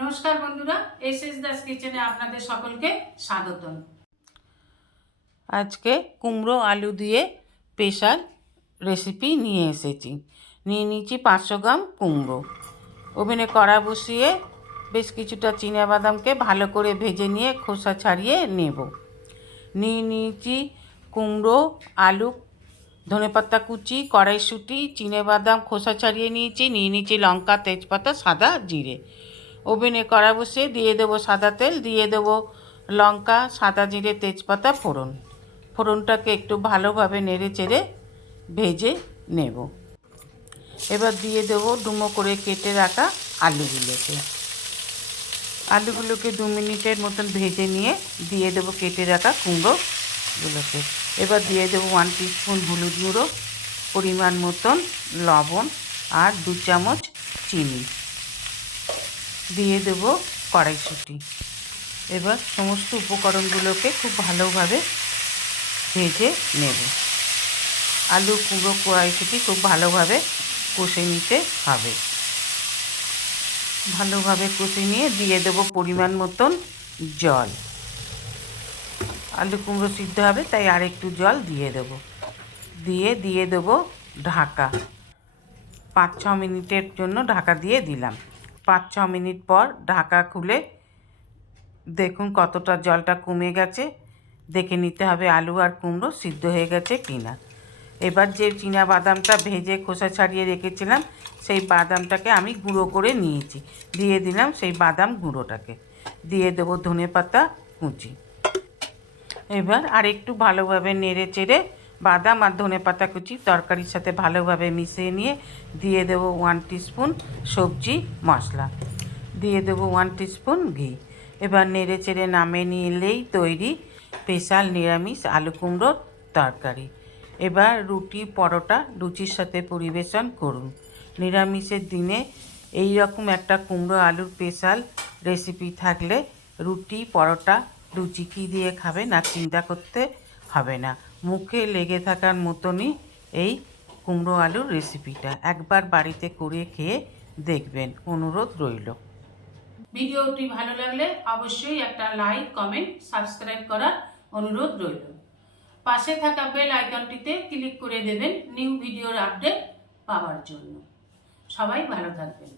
নমস্কার বন্ধুরা S S Das কিচেনে আপনাদের সকলকে স্বাগতম। আজকে কুমড়ো আলু দিয়ে স্পেশাল রেসিপি নিয়ে এসেছি। নিয়ে নিয়েছি পাঁচশো গ্রাম কুমড়ো। ওভেনে কড়া বসিয়ে বেশ কিছুটা বাদামকে ভালো করে ভেজে নিয়ে খোসা ছাড়িয়ে নেব। নিয়ে নিয়েছি কুমড়ো, আলু, ধনেপাতা কুচি, কড়াইশুঁটি বাদাম খোসা ছাড়িয়ে নিয়েছি, নিয়ে নিয়েছি লঙ্কা, তেজপাতা, সাদা জিরে। ওভেনে কড়া বসিয়ে দিয়ে দেবো সাদা তেল, দিয়ে দেবো লঙ্কা, সাদা জিরে, তেজপাতা, ফোড়ন। ফোড়নটাকে একটু ভালোভাবে নেড়ে চেড়ে ভেজে নেব। এবার দিয়ে দেবো ডুমো করে কেটে রাখা আলুগুলোকে। আলুগুলোকে দু মিনিটের মতন ভেজে নিয়ে দিয়ে দেবো কেটে রাখা কুমড়োগুলোকে। এবার দিয়ে দেবো ওয়ান টিস্পুন হলুদ গুঁড়ো, পরিমাণ মতন লবণ আর দু চামচ চিনি। দিয়ে দেবো কড়াইশুঁটি। এবার সমস্ত উপকরণগুলোকে খুব ভালোভাবে ভেজে নেব। আলু কুমড়ো কড়াইশুঁটি খুব ভালোভাবে কষে নিতে হবে। ভালোভাবে কষে নিয়ে দিয়ে দেবো পরিমাণ মতন জল। আলু কুমড়ো সিদ্ধ হবে, তাই আর একটু জল দিয়ে দেবো। দিয়ে দিয়ে দেবো ঢাকা। পাঁচ ছ মিনিটের জন্য ঢাকা দিয়ে দিলাম। পাঁচ ছ মিনিট পর ঢাকা খুলে দেখুন কতটা জলটা কমে গেছে। দেখে নিতে হবে আলু আর কুমড়ো সিদ্ধ হয়ে গেছে কিনা। এবার যে চীনা বাদামটা ভেজে খোসা ছাড়িয়ে রেখেছিলাম, সেই বাদামটাকে আমি গুঁড়ো করে নিয়েছি। দিয়ে দিলাম সেই বাদাম গুঁড়োটাকে। দিয়ে দেবো ধনে পাতা কুচি। এবার আর একটু ভালোভাবে নেড়ে চেড়ে বাদাম আর ধনে পাতা কুচি তরকারির সাথে ভালোভাবে মিশিয়ে নিয়ে দিয়ে দেবো ওয়ান টিস্পুন সবজি মশলা। দিয়ে দেবো ওয়ান টিস্পুন ঘি। এবার নেড়ে চেড়ে নামে নিলেই তৈরি স্পেশাল নিরামিষ আলু কুমড়োর তরকারি। এবার রুটি, পরোটা লুচির সাথে পরিবেশন করুন। নিরামিষের দিনে এই রকম একটা কুমড়ো আলুর স্পেশাল রেসিপি থাকলে রুটি, পরোটা, লুচি কী দিয়ে খাবেন আর চিন্তা করতে হবে না। মুখে লেগে থাকার মতনই এই কুমড়ো আলুর রেসিপিটা একবার বাড়িতে করে খেয়ে দেখবেন, অনুরোধ রইল। ভিডিওটি ভালো লাগলে অবশ্যই একটা লাইক কমেন্ট সাবস্ক্রাইব করার অনুরোধ রইল। পাশে থাকা বেল আইকনটিতে ক্লিক করে দেবেন নিউ ভিডিওর আপডেট পাওয়ার জন্য। সবাই ভালো থাকবেন।